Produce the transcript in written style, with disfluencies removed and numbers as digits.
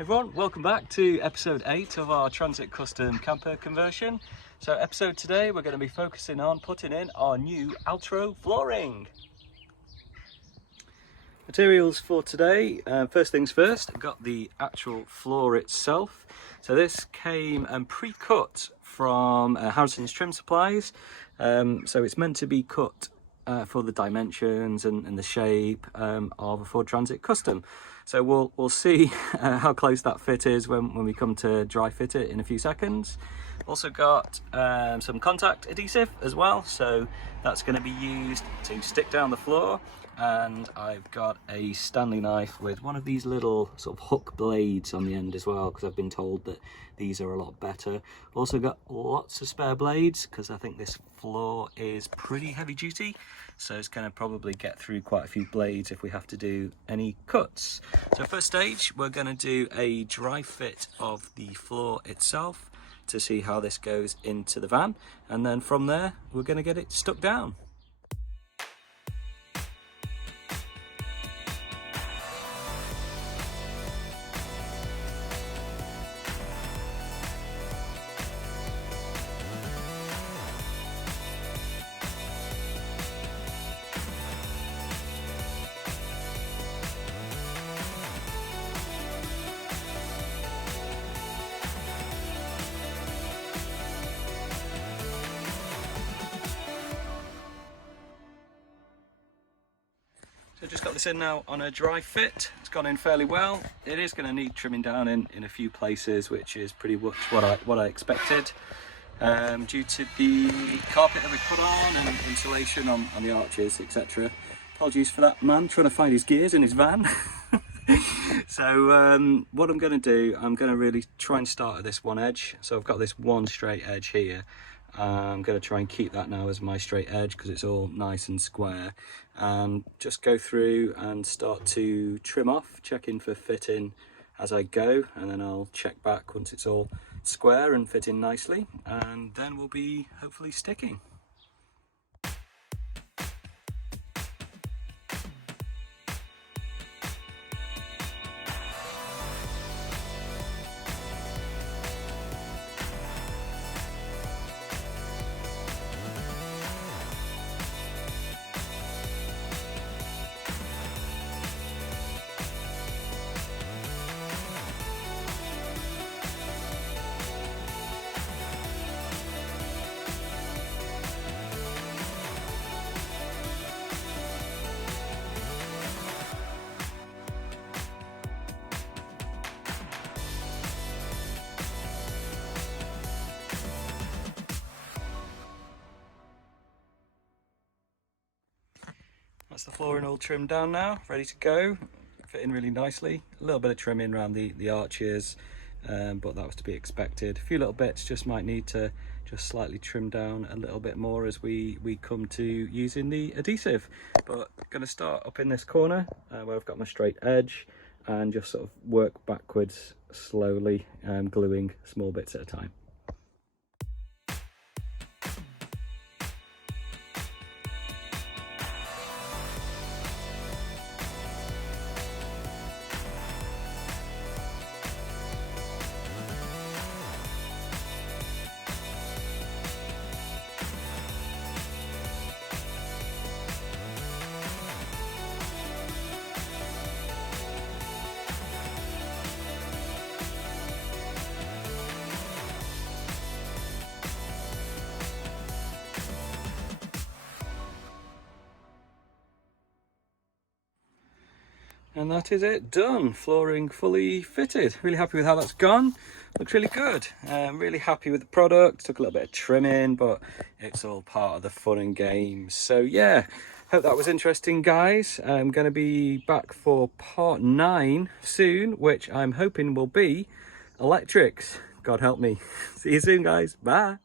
Everyone, welcome back to episode 8 of our Transit Custom camper conversion. So episode today we're going to be focusing on putting in our new ALTRO flooring. Materials for today, first things first, I've got the actual floor itself. So this came pre-cut from Harrison's Trim Supplies. So it's meant to be cut for the dimensions and the shape of a Ford Transit Custom. So we'll see how close that fit is when we come to dry fit it in a few seconds. Also got some contact adhesive as well, so that's going to be used to stick down the floor. And I've got a Stanley knife with one of these little sort of hook blades on the end as well, because I've been told that these are a lot better. Also got lots of spare blades because I think this floor is pretty heavy duty, so it's going to probably get through quite a few blades if we have to do any cuts. So first stage, we're going to do a dry fit of the floor itself to see how this goes into the van, and then from there we're going to get it stuck down. So just got this in now on a dry fit. It's gone in fairly well. It is going to need trimming down in a few places, which is pretty much what I expected, due to the carpet that we put on and insulation on the arches, etc. Apologies for that man trying to find his gears in his van. So what I'm going to do, I'm going to really try and start at this one edge. So I've got this one straight edge here. I'm going to try and keep that now as my straight edge because it's all nice and square, and just go through and start to trim off, checking for fitting as I go, and then I'll check back once it's all square and fitting nicely, and then we'll be hopefully sticking. That's the flooring all trimmed down now, ready to go, fitting really nicely. A little bit of trimming around the arches, but that was to be expected. A few little bits just might need to just slightly trim down a little bit more as we come to using the adhesive. But going to start up in this corner where I've got my straight edge, and just sort of work backwards slowly, gluing small bits at a time. And that is it, done. Flooring fully fitted. Really happy with how that's gone. Looks really good. Really happy with the product. Took a little bit of trimming, but it's all part of the fun and games. So yeah, hope that was interesting, guys. I'm going to be back for part 9 soon, which I'm hoping will be electrics. God help me. See you soon, guys. Bye.